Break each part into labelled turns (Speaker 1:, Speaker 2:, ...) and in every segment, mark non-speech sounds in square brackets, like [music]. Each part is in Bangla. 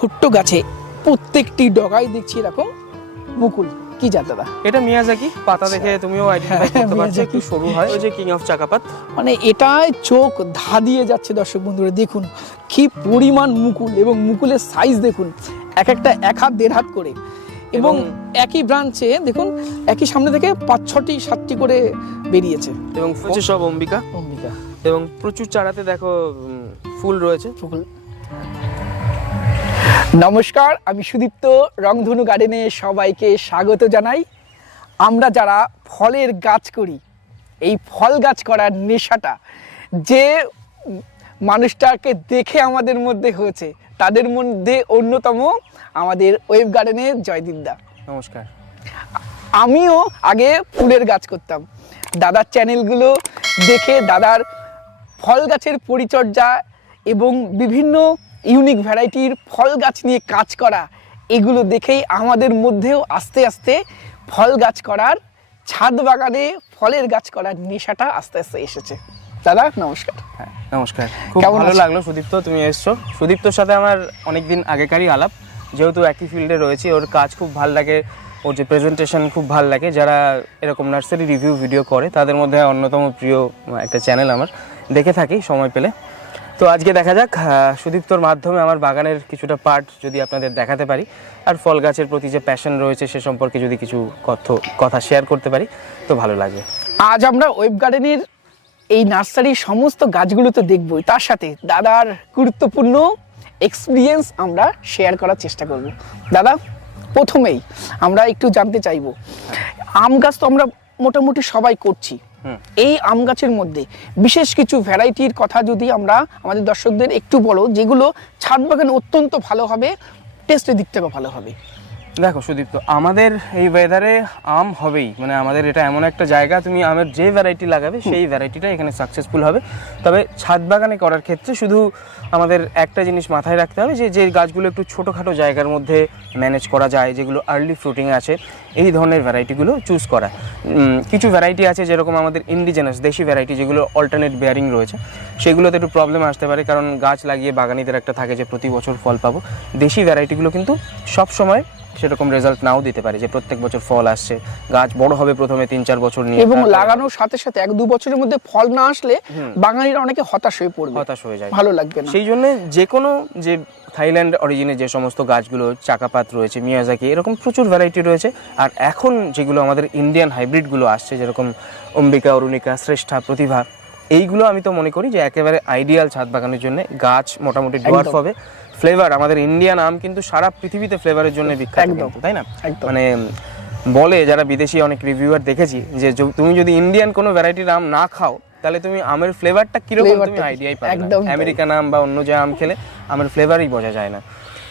Speaker 1: ছোট্ট গাছে প্রত্যেকটি ডগায় দেখছি এরকম মুকুল। কি জাত দাদা?
Speaker 2: এটা মিয়াজাকি। পাতা দেখে তুমিও আইডেন্টিফাই করতে পারছ একটু সরু হয়। ওই যে কিং অফ চাকাপাত।
Speaker 1: মানে এটাই চোখ ধা ধাঁধিয়ে যাচ্ছে দর্শক বন্ধুরা দেখুন কি পরিমাণ মুকুল এবং মুকুলের সাইজ দেখুন এক একটা এক হাত দেড় হাত করে। এবং একই ব্রাঞ্চে দেখুন একই সামনে থেকে পাঁচ ছটি সাতটি করে বেরিয়েছে।
Speaker 2: এবং সব অম্বিকা।
Speaker 1: অম্বিকা।
Speaker 2: এবং প্রচুর চারাতে দেখো ফুল রয়েছে।
Speaker 1: মুকুল নমস্কার আমি সুদীপ্ত রংধনু গার্ডেনে সবাইকে স্বাগত জানাই। আমরা যারা ফলের গাছ করি এই ফল গাছ করার নেশাটা যে মানুষটাকে দেখে আমাদের মধ্যে হয়েছে তাদের মধ্যে অন্যতম আমাদের ওয়েব গার্ডেনের জয়দীপ দা
Speaker 2: নমস্কার।
Speaker 1: আমিও আগে ফুলের গাছ করতাম। দাদার চ্যানেলগুলো দেখে দাদার ফল গাছের পরিচর্যা এবং বিভিন্ন ইউনিক ভ্যারাইটির ফল গাছ নিয়ে কাজ করা এগুলো দেখেই আমাদের মধ্যেও আস্তে আস্তে ফল গাছ করার ছাদ বাগানে ফলের গাছ করার নেশাটা আস্তে আস্তে এসেছে। দাদা নমস্কার।
Speaker 2: হ্যাঁ নমস্কার। খুব ভালো লাগল সুদীপ্ত তুমি এসছো। সুদীপ্তর সাথে আমার অনেকদিন আগেকারই আলাপ। যেহেতু একই ফিল্ডে রয়েছি ওর কাজ খুব ভালো লাগে ওর যে প্রেজেন্টেশন খুব ভালো লাগে। যারা এরকম নার্সারি রিভিউ ভিডিও করে তাদের মধ্যে অন্যতম প্রিয় একটা চ্যানেল আমার। দেখে থাকি সময় পেলে। তো আজকে দেখা যাক সুদীপ্তর মাধ্যমে আমার বাগানের কিছুটা পার্ট যদি আপনাদের দেখাতে পারি, আর ফল গাছের প্রতি যে প্যাশন রয়েছে সে সম্পর্কে যদি কিছু কথ, কথা শেয়ার করতে পারি, তো ভালো লাগবে
Speaker 1: আজ আমরা ওয়েব গার্ডেনের এই নার্সারির সমস্ত গাছগুলো তো দেখবই, তার সাথে দাদার গুরুত্বপূর্ণ এক্সপিরিয়েন্স আমরা শেয়ার করার চেষ্টা করব দাদা, প্রথমেই আমরা একটু জানতে চাইব, আম গাছ তো আমরা মোটামুটি সবাই করছি। এই আম গাছের মধ্যে বিশেষ কিছু ভ্যারাইটির কথা যদি আমরা আমাদের দর্শকদের একটু বলো, যেগুলো ছাদ বাগানে অত্যন্ত ভালো হবে টেস্টের দিক থেকেও ভালো হবে।
Speaker 2: দেখো সুদীপ্ত আমাদের এই ওয়েদারে আম হবেই। মানে আমাদের এটা এমন একটা জায়গা তুমি আমের যে ভ্যারাইটি লাগাবে সেই ভ্যারাইটিটা এখানে সাকসেসফুল হবে। তবে ছাদ বাগানে করার ক্ষেত্রে শুধু আমাদের একটা জিনিস মাথায় রাখতে হবে যে যে গাছগুলো একটু ছোটোখাটো জায়গার মধ্যে ম্যানেজ করা যায় যেগুলো আর্লি ফ্রুটিং আছে এই ধরনের ভ্যারাইটিগুলো চুজ করা। কিছু ভ্যারাইটি আছে যেরকম আমাদের ইন্ডিজেনাস দেশি ভ্যারাইটি যেগুলো অল্টারনেট বেয়ারিং রয়েছে। সেগুলোতে একটু প্রবলেম আসতে পারে কারণ গাছ লাগিয়ে বাগানিদের একটা থাকে যে প্রতি বছর ফল পাবো। দেশি ভ্যারাইটিগুলো কিন্তু সব সময় সেরকম রেজাল্ট নাও দিতে পারে যে প্রত্যেক বছর ফল আসছে। গাছ বড় হবে প্রথমে তিন চার বছর নিয়ে
Speaker 1: এবং লাগানোর সাথে সাথে এক দু বছরের মধ্যে ফল না আসলে বাঙালিরা অনেকে হতাশ হয়ে পড়বে।
Speaker 2: হতাশ হয়ে যায়।
Speaker 1: ভালো লাগবে না।
Speaker 2: সেই জন্য যে কোনো যে থাইল্যান্ড অরিজিনে যে সমস্ত গাছগুলো চাকাপাত রয়েছে মিয়াজাকি এরকম প্রচুর ভ্যারাইটি রয়েছে। আর এখন যেগুলো আমাদের ইন্ডিয়ান হাইব্রিডগুলো আসছে যেরকম অম্বিকা অরুণিকা শ্রেষ্ঠা প্রতিভা এইগুলো আমি তো মনে করি যে একেবারে আইডিয়াল ছাদ বাগানের জন্য গাছ মোটামুটি ডোয়ার্ফ হবে। ফ্লেভার আমাদের ইন্ডিয়ান আম কিন্তু সারা পৃথিবীতে ফ্লেভারের জন্য বিখ্যাত কিন্তু, তাই না? মানে বলে যারা বিদেশি অনেক রিভিউয়ার দেখেছি যে তুমি যদি ইন্ডিয়ান কোনো ভ্যারাইটির আম না খাও তাহলে তুমি আমের ফ্লেভারটা কীরকম তুমি আইডিয়াই পাবে না। আমেরিকান আম বা অন্য যে আম খেলে আমের ফ্লেভারই বোঝা যায় না।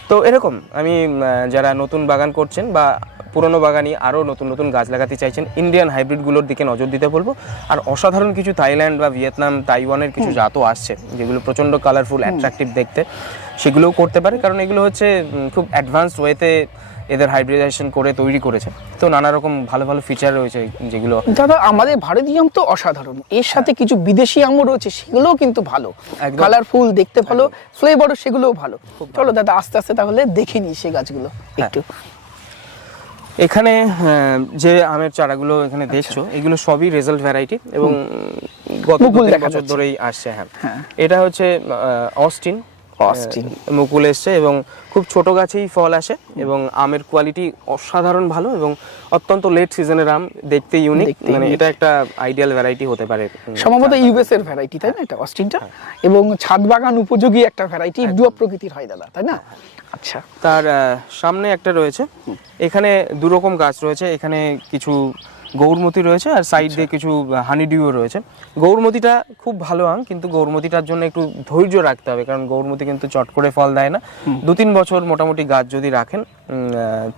Speaker 2: তো এরকম আমি যারা নতুন বাগান করছেন বা পুরনো বাগানি আরও নতুন নতুন গাছ লাগাতে চাইছেন ইন্ডিয়ান হাইব্রিডগুলোর দিকে নজর দিতে বলব। আর অসাধারণ কিছু থাইল্যান্ড বা ভিয়েতনাম তাইওয়ানের কিছু জাতও আসছে যেগুলো প্রচণ্ড কালারফুল অ্যাট্রাকটিভ দেখতে। সেগুলোও করতে পারে কারণ এগুলো হচ্ছে খুব অ্যাডভান্সড ওয়েতে এদের হাইব্রিডাইজেশন করে তৈরি করেছে। তো নানা রকম ভালো ভালো ফিচার রয়েছে যেগুলো।
Speaker 1: দাদা আমাদের ভারতীয় আম তো অসাধারণ। এর সাথে কিছু বিদেশি আমও রয়েছে সেগুলোও কিন্তু ভালো। কালারফুল দেখতে ভালো ফ্লেভারও সেগুলোও ভালো। চলো দাদা আস্তে আস্তে তাহলে দেখে নিই সেই গাছগুলো
Speaker 2: হ্যাঁ।
Speaker 1: একটু।
Speaker 2: এখানে আহ, যে আমের চারাগুলো এখানে দেখছ এগুলো সবই রেজাল্ট ভ্যারাইটি এবং গত বছর ধরেই আসছে হ্যাঁ।
Speaker 1: হ্যাঁ।
Speaker 2: এটা হচ্ছে অস্টিন
Speaker 1: অস্টিন।
Speaker 2: মুকুল এসছে এবং খুব ছোট গাছেই ফল আসে এবং আমের কোয়ালিটি অসাধারণ ভালো এবং অত্যন্ত লেট সিজনের আম দেখতে ইউনিক মানে এটা একটা আইডিয়াল ভ্যারাইটি হতে পারে
Speaker 1: সম্ভবত ইউএস এর ভ্যারাইটি তাই না এটা অস্টিনটা এবং ছাদ বাগান উপযোগী একটা ভ্যারাইটি ডুয়া প্রকৃতির হয় দাদা তাই না? আচ্ছা।
Speaker 2: তার সামনে একটা রয়েছে। এখানে দু রকম গাছ রয়েছে এখানে কিছু গৌরমতি রয়েছে আর সাইড দিয়ে কিছু হানিডিউও রয়েছে। গৌরমতিটা খুব ভালো আম কিন্তু গৌরমতিটার জন্য একটু ধৈর্য রাখতে হবে কারণ গৌরমতি কিন্তু চট করে ফল দেয় না। দু তিন বছর মোটামুটি গাছ যদি রাখেন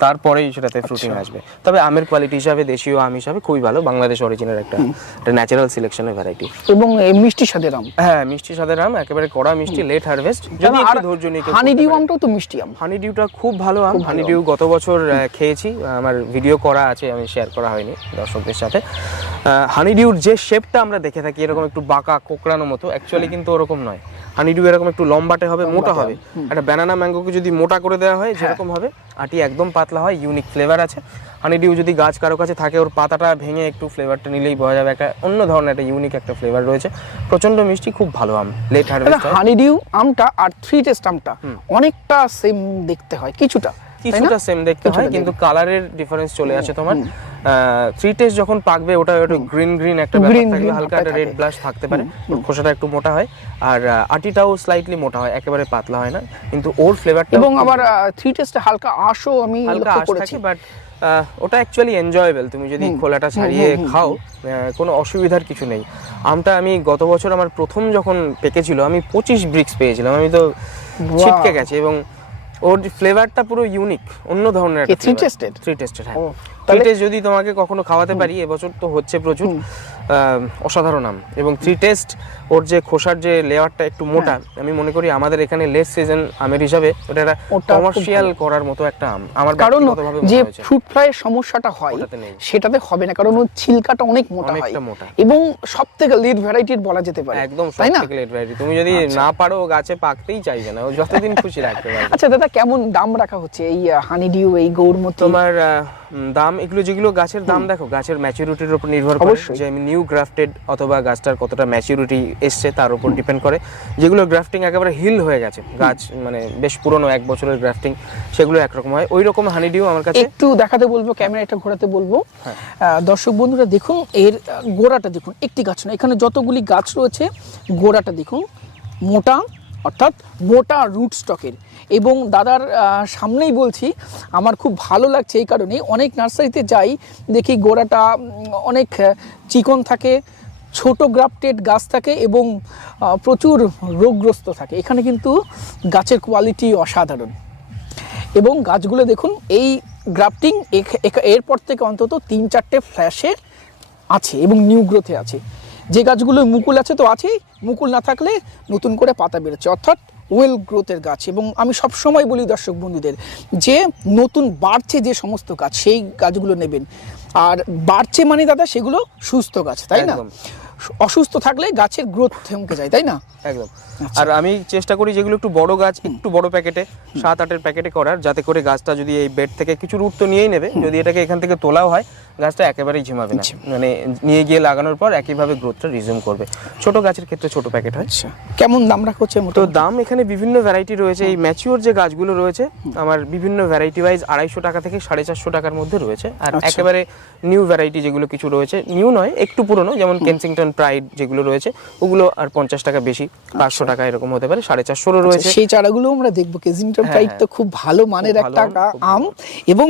Speaker 2: তারপরেই সেটাতে ফ্রুটিং আসবে। তবে আমের কোয়ালিটি হিসাবে দেশীয় আম হিসাবে খুবই ভালো বাংলাদেশ অরিজিনের একটা একটা ন্যাচারাল সিলেকশনের ভ্যারাইটি
Speaker 1: এবং এই মিষ্টি স্বাদের আম।
Speaker 2: হ্যাঁ মিষ্টি স্বাদের আম একেবারে কড়া মিষ্টি লেট হারভেস্ট যদি
Speaker 1: আর
Speaker 2: ধৈর্য নিয়ে
Speaker 1: হানি ডিউ। আমটাও তো মিষ্টি আম।
Speaker 2: হানি ডিউটা খুব ভালো আম। হানি ডিউ গত বছর খেয়েছি। আমার ভিডিও করা আছে আমি শেয়ার করা হয়নি দর্শকদের সাথে। হানি ডিউর যে শেপটা আমরা দেখে থাকি এরকম একটু বাঁকা কোকড়ানো মতো অ্যাকচুয়ালি কিন্তু ওরকম নয়। হানি ডিউ এরকম একটু লম্বাটে হবে মোটা হবে। একটা ব্যানানা ম্যাঙ্গোকে যদি মোটা করে দেওয়া হয়। যেরকম হবে আটি একদম পাতলা হয় ইউনিক ফ্লেভার আছে। হানিডিউ যদি গাছ কারও কাছে থাকে ওর পাতাটা ভেঙে একটু ফ্লেভারটা নিলেই বোঝা যাবে একটা অন্য ধরনের একটা ইউনিক একটা ফ্লেভার রয়েছে। প্রচণ্ড মিষ্টি খুব ভালো আম লেট হার্ভেস্ট
Speaker 1: হানি ডিউ আমটা আর থ্রি টেস্ট আমটা অনেকটা সেম দেখতে হয় কিছুটা?
Speaker 2: কিছুটা সেম দেখতে হয় কিন্তু কালারের ডিফারেন্স চলে আসে তোমার থ্রি টেস্ট যখন পাকবে ওটা একটু গ্রিন গ্রিন একটা ব্যাপার থাকবে হালকা একটা রেড। ব্লাশ থাকতে পারে খোসাটা একটু মোটা হয়। আর আটিটাও স্লাইটলি মোটা হয় একেবারে পাতলা হয় না কিন্তু ওর ফ্লেভারটা
Speaker 1: এবং আবার থ্রি টেস্টে হালকা আশও আমি
Speaker 2: হালকা আঁশ
Speaker 1: করেছি।
Speaker 2: থাকে বাট ওটা অ্যাকচুয়ালি এনজয়েবল তুমি যদি খোলাটা ছাড়িয়ে খাও কোনো অসুবিধার কিছু নেই। আমটা আমি গত বছর আমার প্রথম যখন পেকেছিল আমি পঁচিশ ব্রিক্স পেয়েছিলাম আমি তো ছিটকে গেছি এবং ওর ফ্লেভারটা পুরো ইউনিক অন্য ধরনের
Speaker 1: থ্রি টেস্টেড?
Speaker 2: থ্রি টেস্টেড হ্যাঁ। থ্রি টেস্ট যদি তোমাকে কখনো খাওয়াতে পারি এবছর তো হচ্ছে প্রচুর। অসাধারণ আম। এবং থ্রি টেস্ট ওর যে খোসার যে লেয়ারটা একটু মোটা আমি মনে করি আমাদের এখানে লেস সিজন আমের হিসাবে ওটা একটা কমার্শিয়াল করার মতো একটা আম। আমার
Speaker 1: কারণ যে। ফ্রুট ফ্লাইয়ের সমস্যাটা হয়। সেটাতে হবে না কারণ ওর ছিলকাটা অনেক মোটা হয়। এবং সব থেকে লিড ভ্যারাইটির বলা যেতে পারে
Speaker 2: একদম
Speaker 1: তাই না?
Speaker 2: লেট ভ্যারাইটি তুমি যদি না পারো গাছে পাকতেই চাইবে না ও যতদিন খুশি রাখতে পারবে
Speaker 1: আচ্ছা দাদা কেমন দাম রাখা হচ্ছে এই হানি ডিউ এই গৌরমতি?
Speaker 2: তোমার দাম এগুলো যেগুলো গাছের দাম দেখো গাছের ম্যাচুরিটির উপর নির্ভর করে। যে নিউ গ্রাফটেড অথবা গাছটার কতটা ম্যাচুরিটি এসছে তার উপর ডিপেন্ড করে। যেগুলো গ্রাফটিং একেবারে হিল হয়ে গেছে গাছ মানে বেশ পুরনো এক বছরের গ্রাফটিং সেগুলো একরকম হয়। ওই রকম হানিডিউ আমার কাছে।
Speaker 1: একটু দেখাতে বলব ক্যামেরাটা ঘোরাতে বলব।
Speaker 2: হ্যাঁ।
Speaker 1: দর্শক বন্ধুরা দেখুন এর গোড়াটা দেখুন একটি গাছ না এখানে যতগুলি গাছ রয়েছে গোড়াটা দেখুন মোটা অর্থাৎ মোটা রুট স্টকের। এবং দাদার সামনেই বলছি, আমার খুব ভালো লাগছে এই কারণে অনেক নার্সারিতে যাই, দেখি গোড়াটা অনেক চিকন থাকে, ছোট গ্রাফটেড গাছ থাকে এবং প্রচুর রোগগ্রস্ত থাকে। এখানে কিন্তু গাছের কোয়ালিটি অসাধারণ। এবং গাছগুলো দেখুন, এই গ্রাফটিং এরপর থেকে অন্তত তিন চারটে ফ্ল্যাশে আছে এবং নিউ গ্রোথে আছে। যে গাছগুলো মুকুল আছে তো আছেই মুকুল না থাকলে নতুন করে পাতা বেরোচ্ছে। অর্থাৎ ওয়েল গ্রোথের গাছ। এবং আমি সব সময় বলি দর্শক বন্ধুদের যে নতুন বাড়ছে যে সমস্ত গাছ সেই গাছগুলো নেবেন। আর বাড়ছে মানে দাদা সেগুলো সুস্থ গাছ তাই না। অসুস্থ থাকলে গাছের গ্রোথ থমকে যায় তাই না?
Speaker 2: একদম। আর আমি চেষ্টা করি যেগুলো একটু বড় গাছ একটু বড় প্যাকেটে সাত আটের প্যাকেটে করার যাতে করে গাছটা যদি এই বেড থেকে কিছু রুট তো নিয়েই নেবে। যদি এটাকে এখান থেকে তোলাও হয় গাছটা একেবারেই ঝিমাবে না। মানে নিয়ে গিয়ে লাগানোর পর একইভাবে গ্রোথটা রিজিউম করবে। ছোট গাছের ক্ষেত্রে ছোট প্যাকেট হয়।
Speaker 1: আচ্ছা। কেমন দাম রাখা হচ্ছে
Speaker 2: তো দাম এখানে বিভিন্ন ভ্যারাইটি রয়েছে। এই ম্যাচিওর যে গাছগুলো রয়েছে আমার বিভিন্ন ভ্যারাইটি ওয়াইজ আড়াইশো টাকা থেকে সাড়ে চারশো টাকার মধ্যে রয়েছে। আর
Speaker 1: আচ্ছা।
Speaker 2: একেবারে নিউ ভ্যারাইটি যেগুলো কিছু রয়েছে নিউ নয় একটু পুরনো যেমন কেনসিংটন প্রাইড যেগুলো রয়েছে ওগুলো আর পঞ্চাশ টাকা বেশি পাঁচশো টাকা এরকম হতে পারে সাড়ে চারশোরও রয়েছে।
Speaker 1: আচ্ছা, সেই চারাগুলো আমরা দেখব।
Speaker 2: হ্যাঁ,
Speaker 1: প্রাইড
Speaker 2: হ্যাঁ।
Speaker 1: তো খুব ভালো মানের একটা
Speaker 2: আম,
Speaker 1: এবং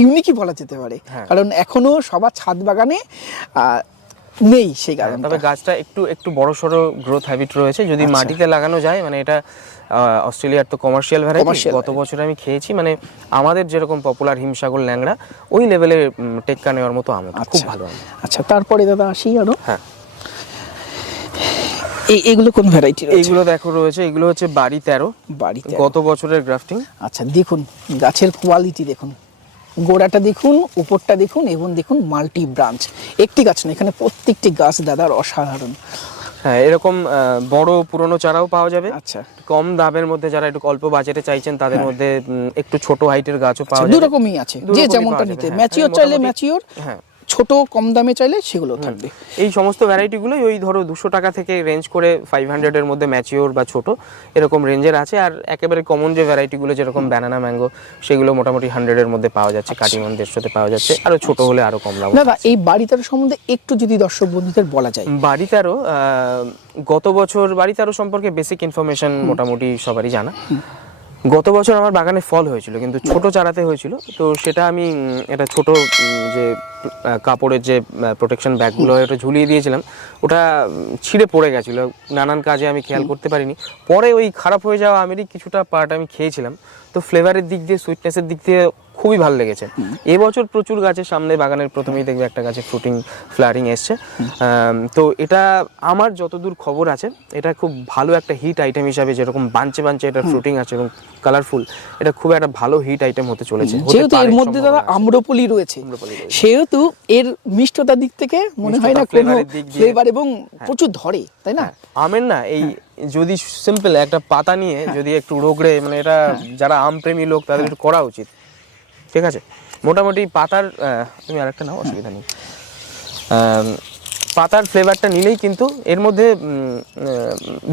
Speaker 1: ইউনিকই বলা যেতে পারে।
Speaker 2: হ্যাঁ।
Speaker 1: কারণ এখনও সবার ছাদ বাগানে নেই সেই কারণ
Speaker 2: তবে গাছটা একটু একটু বড় সড়ো গ্রোথ হ্যাবিট রয়েছে। যদি
Speaker 1: আচ্ছা।
Speaker 2: মাটিতে লাগানো যায় মানে এটা অস্ট্রেলিয়ার তো কমার্শিয়াল ভ্যারাইটি গত বছর আমি খেয়েছি মানে আমাদের যেরকম পপুলার হিমসাগর ল্যাংড়া ওই লেভেলে টেক্কা নেওয়ার মতো আম খুব ভালো আম
Speaker 1: আচ্ছা তারপরে দাদা আসি আরও।
Speaker 2: হ্যাঁ।
Speaker 1: এই এগুলো কোন ভ্যারাইটি
Speaker 2: এইগুলো দেখো রয়েছে এগুলো হচ্ছে বাড়ি তেরো।
Speaker 1: বাড়িতে
Speaker 2: গত বছরের গ্রাফটিং
Speaker 1: আচ্ছা দেখুন গাছের কোয়ালিটি দেখুন। গোড়াটা দেখুন উপরটা দেখুন এবং দেখুন মাল্টি ব্রাঞ্চ। একটি গাছ না এখানে প্রত্যেকটি গাছ দাদার অসাধারণ।
Speaker 2: হ্যাঁ এরকম বড় পুরনো চারাও পাওয়া যাবে।
Speaker 1: আচ্ছা।
Speaker 2: কম দামের মধ্যে যারা একটু অল্প বাজেটে চাইছেন তাদের মধ্যে একটু ছোট হাইটের গাছও পাওয়া
Speaker 1: দু
Speaker 2: যাবে।
Speaker 1: দুরকমই আছে যে যেমনটা নিতে
Speaker 2: হ্যাঁ।
Speaker 1: ম্যাচিওর চাইলে ম্যাচিওর
Speaker 2: হ্যাঁ।
Speaker 1: ছোট কম দামে চাইলে সেগুলো থাকবে।
Speaker 2: এই সমস্ত ভ্যারাইটিগুলোই ওই ধরো দুশো টাকা থেকে রেঞ্জ করে ফাইভ হান্ড্রেডের মধ্যে ম্যাচিওর বা ছোট এরকম রেঞ্জের আছে। আর একেবারে কমন যে ভ্যারাইটিগুলো যেরকম ব্যানানা ম্যাঙ্গো সেগুলো মোটামুটি হান্ড্রেডের মধ্যে পাওয়া যাচ্ছে
Speaker 1: আচ্ছা।
Speaker 2: কাটিমন দেড়শোতে পাওয়া যাচ্ছে। আরও ছোট হলে আরও কম লাগবে
Speaker 1: দাদা এই বাড়িটার সম্বন্ধে একটু যদি দর্শক বন্ধুদের বলা যায়।
Speaker 2: বাড়ি তেরো গত বছর বাড়ি তেরো সম্পর্কে বেসিক ইনফরমেশন মোটামুটি সবারই জানা। গত বছর আমার বাগানে ফল হয়েছিল কিন্তু ছোট চারাতে হয়েছিল। তো সেটা আমি এটা একটা ছোট যে কাপড়ের যে প্রোটেকশন ব্যাগগুলো হয় ওটা ঝুলিয়ে দিয়েছিলাম। ওটা ছিঁড়ে পড়ে গেছিল নানান কাজে আমি খেয়াল করতে পারিনি। পরে ওই খারাপ হয়ে যাওয়া আমেরই কিছুটা পার্ট আমি খেয়েছিলাম। তো ফ্লেভারের দিক দিয়ে সুইটনেসের দিক দিয়ে খুবই ভালো লেগেছে। এবছর প্রচুর গাছের সামনে বাগানের প্রথমেই দেখবে একটা গাছে ফ্রুটিং ফ্লারিং এসছে। তো এটা আমার যতদূর খবর আছে এটা খুব ভালো একটা হিট আইটেম হিসাবে যেরকম বাঞ্চে বাঞ্চে এটা ফ্রুটিং আছে এবং কালারফুল এটা খুব একটা ভালো হিট আইটেম হতে চলেছে।
Speaker 1: যেহেতু এর মধ্যে দাদা আম্রপলি রয়েছে সেহেতু এর মিষ্টতার দিক থেকে মনে হয় না কোনো ফ্লেভার এবং প্রচুর ধরে তাই না?
Speaker 2: আমের না এই যদি সিম্পল একটা পাতা নিয়ে যদি একটু রোগড়ে মানে এটা যারা আম প্রেমী লোক তাদের একটু করা উচিত। ঠিক আছে? মোটামুটি পাতার তুমি আরেকটা নাও অসুবিধা নেই। পাতার ফ্লেভারটা নিলেই কিন্তু এর মধ্যে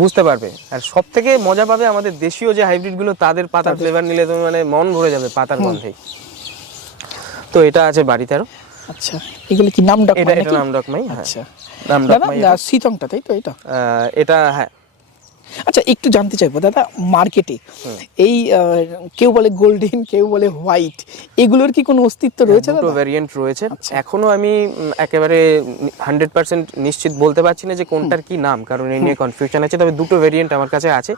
Speaker 2: বুঝতে পারবে। আর সব থেকে মজা পাবে আমাদের দেশীয় যে হাইব্রিডগুলো তাদের পাতার ফ্লেভার নিলে তুমি মানে মন ভরে যাবে পাতার গন্ধেই। তো এটা আছে বাড়িতে আরও
Speaker 1: আচ্ছা এগুলো কি নাম
Speaker 2: এটা নাম ডকমাই হ্যাঁ।
Speaker 1: আচ্ছা।
Speaker 2: নাম ডকমাই
Speaker 1: শীতংটা তাই তো এটা?
Speaker 2: এটা হ্যাঁ
Speaker 1: আচ্ছা একটু জানতে চাইব। দাদা মার্কেটে এই কেউ বলে গোল্ডেন কেউ বলে হোয়াইট এগুলোর কি কোনো অস্তিত্ব রয়েছে
Speaker 2: দুটো ভ্যারিয়েন্ট রয়েছে।
Speaker 1: আচ্ছা।
Speaker 2: এখনও আমি একেবারে হান্ড্রেড পার্সেন্ট নিশ্চিত বলতে পারছি না যে কোনটার কি নাম কারণ এই নিয়ে কনফিউশন আছে। তবে দুটো ভেরিয়েন্ট আমার কাছে আছে।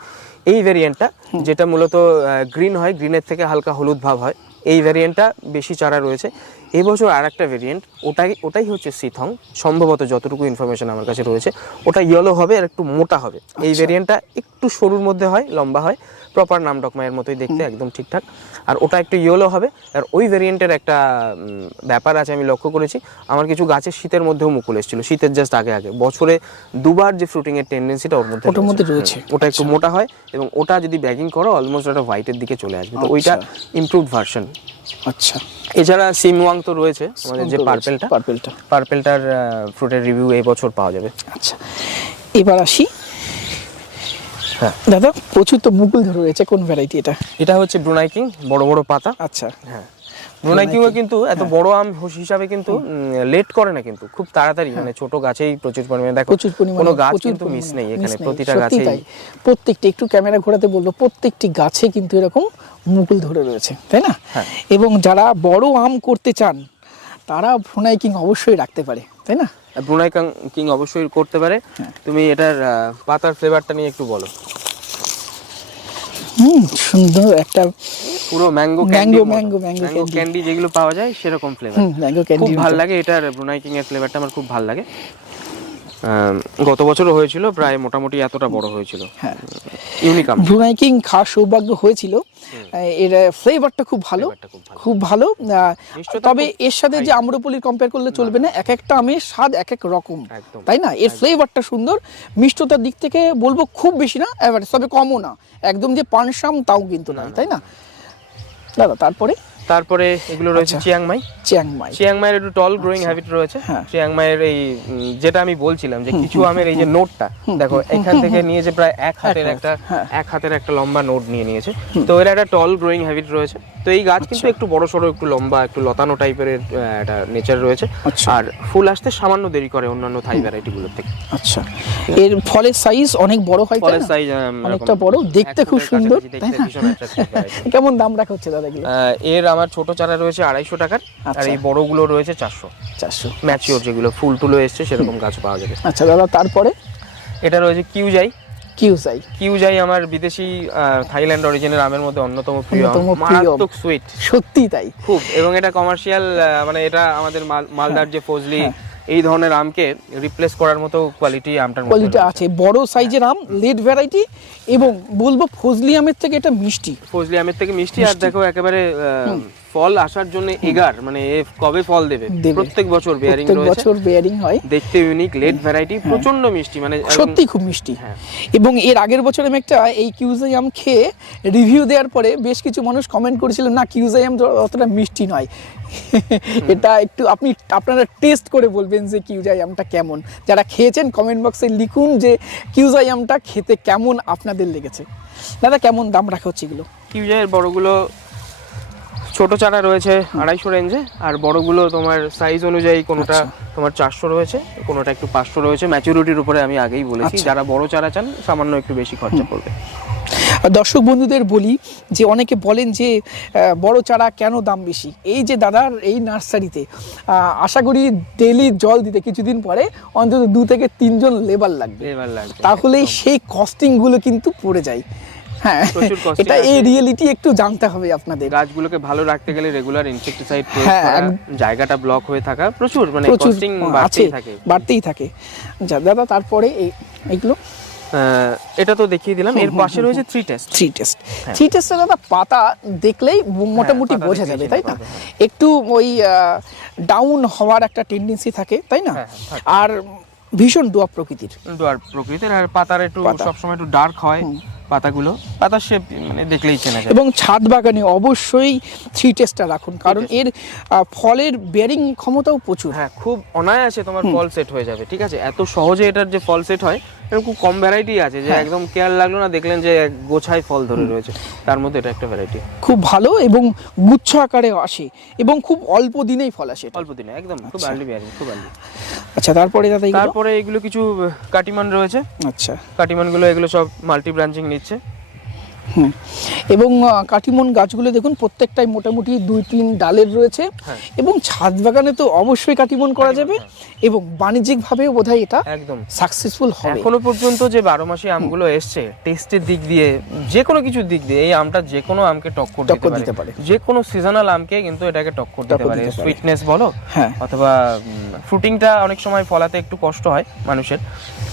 Speaker 2: এই ভেরিয়েন্টটা যেটা মূলত গ্রিন হয় গ্রিনের থেকে হালকা হলুদ ভাব হয় এই ভ্যারিয়েন্টটা বেশি চারা রয়েছে। এই বছর আর একটা ভেরিয়েন্ট ওটাই ওটাই হচ্ছে সিথং সম্ভবত যতটুকু ইনফরমেশন আমার কাছে রয়েছে ওটা ইয়েলো হবে আর একটু মোটা হবে। এই ভেরিয়েন্টটা একটু সরুর মধ্যে হয় লম্বা হয় প্রপার নাম ডকমায়ের মতোই দেখতে একদম ঠিকঠাক। আর ওটা একটু ইয়েলো হবে আর ওই ভেরিয়েন্টের একটা ব্যাপার আছে আমি লক্ষ্য করেছি আমার কিছু গাছের শীতের মধ্যেও মুকুল এসেছিল শীতের জাস্ট আগে আগে। বছরে দুবার যে ফ্রুটিংয়ের এর টেন্ডেন্সিটা ওর মধ্যে
Speaker 1: ওটার মধ্যে রয়েছে।
Speaker 2: ওটা একটু মোটা হয় এবং ওটা যদি ব্যাগিং করো অলমোস্ট ওটা হোয়াইটের দিকে চলে আসবে। তো ওইটা ইমপ্রুভড ভার্সন
Speaker 1: আচ্ছা।
Speaker 2: এছাড়া সিমওয়াং তো রয়েছে আমাদের যে পার্পেলটা
Speaker 1: পার্পেলটা
Speaker 2: পার্পেলটার ফ্রুটের রিভিউ এই বছর পাওয়া যাবে।
Speaker 1: আচ্ছা এবার আসি।
Speaker 2: হ্যাঁ।
Speaker 1: দাদা প্রচুর তো মুকুল ধরে রয়েছে কোন ভ্যারাইটি এটা?
Speaker 2: এটা হচ্ছে ব্রুনাই কিং বড় বড় পাতা।
Speaker 1: আচ্ছা।
Speaker 2: হ্যাঁ। ব্রুনাই কিংও কিন্তু এত বড় আম হিসাবে কিন্তু লেট করে না কিন্তু খুব তাড়াতাড়ি। মানে ছোট গাছেই প্রচুর পরিমাণে দেখো
Speaker 1: প্রচুর পরিমাণে
Speaker 2: কোনো গাছ কিন্তু মিস নেই এখানে প্রতিটা
Speaker 1: তাই। প্রত্যেকটি একটু ক্যামেরা ঘোরাতে বলব প্রত্যেকটি গাছে কিন্তু এরকম মুকুল ধরে রয়েছে তাই না?
Speaker 2: হ্যাঁ।
Speaker 1: এবং যারা বড় আম করতে চান তারা ভ্রুনাই কিং অবশ্যই রাখতে পারে তাই না?
Speaker 2: ব্রুনাই কিং অবশ্যই করতে পারে।
Speaker 1: হ্যাঁ।
Speaker 2: তুমি এটার পাতার ফ্লেভারটা নিয়ে একটু বলো।
Speaker 1: হুম সুন্দর একটা
Speaker 2: পুরো ম্যাঙ্গো ক্যান্ডি ম্যাঙ্গো ক্যান্ডি যেগুলো পাওয়া যায় সেরকম ফ্লেভার
Speaker 1: ম্যাঙ্গো
Speaker 2: খুব
Speaker 1: ক্যান্ডি
Speaker 2: ভালো লাগে এটার ব্রুনাইকিং এর ফ্লেভারটা আমার খুব ভালো লাগে। গত বছরও হয়েছিল প্রায় মোটামুটি এতটা বড় হয়েছিল।
Speaker 1: হ্যাঁ।
Speaker 2: ইউনিক আম।
Speaker 1: ব্রুনাই কিং খাওয়ার সৌভাগ্য হয়েছিল। এর ফ্লেভারটা খুব ভালো
Speaker 2: খুব ভালো।
Speaker 1: তবে এর সাথে যে আম্রপলির কম্পেয়ার করলে চলবে না এক একটা আমের স্বাদ এক এক রকম তাই না? এর ফ্লেভারটা সুন্দর। মিষ্টতার দিক থেকে বলব খুব বেশি না এভারেজ তবে কমও না। একদম যে পানসাম তাও কিন্তু নয় তাই না। দাদা তারপরে?
Speaker 2: তারপরে এগুলো রয়েছে
Speaker 1: আচ্ছা।
Speaker 2: চিয়াংমাই।
Speaker 1: চিয়াংমাই।
Speaker 2: চিয়াংমাইয়ের একটু টল গ্রোয়িং হ্যাবিট রয়েছে।
Speaker 1: হ্যাঁ।
Speaker 2: চিয়াংমাইয়ের এই যেটা আমি বলছিলাম যে কিছু আমের এই যে নোটটা দেখো এখান থেকে নিয়েছে প্রায় এক হাতের একটা
Speaker 1: হ্যাঁ।
Speaker 2: এক হাতের একটা লম্বা নোট নিয়ে নিয়েছে। তো এর একটা টল গ্রোয়িং হ্যাবিট রয়েছে। তো এই গাছ কিন্তু
Speaker 1: আচ্ছা।
Speaker 2: একটু বড় সড়ো একটু লম্বা একটু লতানো টাইপের একটা নেচার রয়েছে।
Speaker 1: আচ্ছা।
Speaker 2: আর ফুল আসতে সামান্য দেরি করে অন্যান্য থাই ভ্যারাইটি গুলোর থেকে।
Speaker 1: আচ্ছা। এর ফলের সাইজ অনেক বড় হয়
Speaker 2: ফলের সাইজ
Speaker 1: অনেকটা বড় দেখতে খুব সুন্দর তাই না? [laughs] কেমন দাম রাখা হচ্ছে দাদা
Speaker 2: এর আমার ছোট চারা রয়েছে আড়াইশো টাকার আর
Speaker 1: আচ্ছা।
Speaker 2: এই বড়গুলো রয়েছে চারশো।
Speaker 1: চারশো।
Speaker 2: ম্যাচিওর যেগুলো ফুল টুলো এসছে সেরকম গাছ পাওয়া যাবে।
Speaker 1: আচ্ছা দাদা তারপরে?
Speaker 2: এটা রয়েছে কিউজাই।
Speaker 1: কিউসাই
Speaker 2: কিউজাই আমার বিদেশি থাইল্যান্ড অরিজিনের আমের মধ্যে অন্যতম প্রিয়। মারাত্মক সুইট
Speaker 1: সত্যি তাই।
Speaker 2: খুব। এবং এটা কমার্শিয়াল মানে এটা আমাদের মাল- মালদার যে ফজলি এই ধরনের আমকে রিপ্লেস করার মতো কোয়ালিটি আমটার
Speaker 1: কোয়ালিটি আছে। বড় সাইজের আম লেট ভ্যারাইটি এবং বলব ফজলি আমের থেকে এটা মিষ্টি।
Speaker 2: ফজলি আমের থেকে মিষ্টি আর দেখো একেবারে ফল আসার জন্য এগার মানে এ কবে ফল দেবে। প্রত্যেক বছর বেয়ারিং
Speaker 1: প্রত্যেক
Speaker 2: রয়েছে।
Speaker 1: বছর বেয়ারিং হয়।
Speaker 2: দেখতে ইউনিক লেট ভ্যারাইটি প্রচণ্ড মিষ্টি মানে
Speaker 1: সত্যি খুব মিষ্টি।
Speaker 2: হ্যাঁ।
Speaker 1: এবং এর আগের বছর আমি একটা এই কিউজাই আম খেয়ে রিভিউ দেওয়ার পরে বেশ কিছু মানুষ কমেন্ট করেছিলেন না কিউজাই আম অতটা মিষ্টি নয়। [laughs] এটা একটু আপনি আপনারা টেস্ট করে বলবেন যে কিউজাই আমটা কেমন। যারা খেয়েছেন কমেন্ট বক্সে লিখুন যে কিউজাই আমটা খেতে কেমন আপনাদের লেগেছে। দাদা কেমন দাম রাখা হচ্ছে এগুলো?
Speaker 2: কিউজাইয়ের বড়গুলো ছোট চারা রয়েছে আড়াইশো রেঞ্জে আর বড়গুলো তোমার সাইজ অনুযায়ী কোনোটা
Speaker 1: আচ্ছা।
Speaker 2: তোমার চারশো রয়েছে কোনোটা একটু পাঁচশো রয়েছে। ম্যাচুরিটির উপরে আমি আগেই বলেছি
Speaker 1: আচ্ছা।
Speaker 2: যারা বড় চারা চান সামান্য একটু বেশি খরচা পড়বে
Speaker 1: দর্শক বন্ধুদের বলি যে অনেকে বলেন যে বড় চারা কেন দাম বেশি? এই যে দাদার এই নার্সারিতে আশা করি ডেলি জল দিতে কিছুদিন পরে অন্তত দু থেকে তিনজন লেবার লাগবে। তাহলেই সেই কস্টিংগুলো কিন্তু পড়ে যায়। হ্যাঁ এটা এই রিয়েলিটি একটু জানতে হবে আপনাদের।
Speaker 2: গাছগুলোকে ভালো রাখতে গেলে রেগুলার ইনসেকটিসাইড
Speaker 1: হ্যাঁ,
Speaker 2: জায়গাটা ব্লক হয়ে থাকা প্রচুর মানে কস্টিং বাড়তেই থাকে।
Speaker 1: বাড়তেই থাকে। দাদা তারপরে এই এইগুলো।
Speaker 2: এটা তো দেখিয়ে দিলাম। এর পাশে রয়েছে three test
Speaker 1: three test three টেস্টে দাদা পাতা দেখলেই মোটামুটি
Speaker 2: হ্যাঁ,
Speaker 1: বোঝা যাবে তাই না? একটু ওই ডাউন হওয়ার একটা টেন্ডেন্সি থাকে তাই না?
Speaker 2: হ্যাঁ, হ্যাঁ।
Speaker 1: আর ভীষণ ডোয়া প্রকৃতির।
Speaker 2: ডোয়ার প্রকৃতির আর পাতার একটু সবসময় একটু ডার্ক হয়। পাতাগুলো পাতা শেপ মানে দেখলেই চেনা যায়।
Speaker 1: এবং ছাদ বাগানে অবশ্যই থ্রি টেস্টটা রাখুন কারণ এর ফলের বেয়ারিং ক্ষমতাও প্রচুর।
Speaker 2: হ্যাঁ খুব অনায়াসে তোমার ফল সেট হয়ে যাবে ঠিক আছে? এত সহজে এটার যে ফল সেট হয় এরকম খুব কম ভ্যারাইটি আছে যে
Speaker 1: হ্যাঁ।
Speaker 2: একদম কেয়ার লাগল না দেখলেন যে এক গোছায় ফল ধরে রয়েছে তার মধ্যে এটা একটা ভ্যারাইটি
Speaker 1: খুব ভালো এবং গুচ্ছ আকারে আসে এবং খুব অল্প দিনেই ফল আসে।
Speaker 2: অল্প দিনে একদম খুব আর্লি বিয়ারিং খুব আর্লি
Speaker 1: আচ্ছা তারপরে দাদা
Speaker 2: তারপরে এগুলো কিছু কাটিমান রয়েছে।
Speaker 1: আচ্ছা।
Speaker 2: কাটিমানগুলো এগুলো সব মাল্টি ব্রাঞ্চিং নিচ্ছে
Speaker 1: হুম। এবং কাটিমন গাছগুলো দেখুন প্রত্যেকটাই মোটামুটি দুই তিন ডালের রয়েছে।
Speaker 2: হ্যাঁ।
Speaker 1: এবং ছাদ বাগানে তো অবশ্যই কাটিমন করা যাবে এবং বাণিজ্যিকভাবেও বোধহয় এটা
Speaker 2: একদম।
Speaker 1: সাকসেসফুল হবে।
Speaker 2: এখনও পর্যন্ত যে বারো মাসে আমগুলো এসছে টেস্টের দিক দিয়ে যে কোনো কিছুর দিক দিয়ে এই আমটা যে কোনো আমকে টক্কর
Speaker 1: টক্কর
Speaker 2: দিতে পারে। যে কোনো সিজনাল আমকে কিন্তু এটাকে টক্কর দিতে পারে।
Speaker 1: দিতে পারে।
Speaker 2: সুইটনেস বলো
Speaker 1: হ্যাঁ।
Speaker 2: অথবা ফ্রুটিংটা অনেক সময় ফলাতে একটু কষ্ট হয় মানুষের।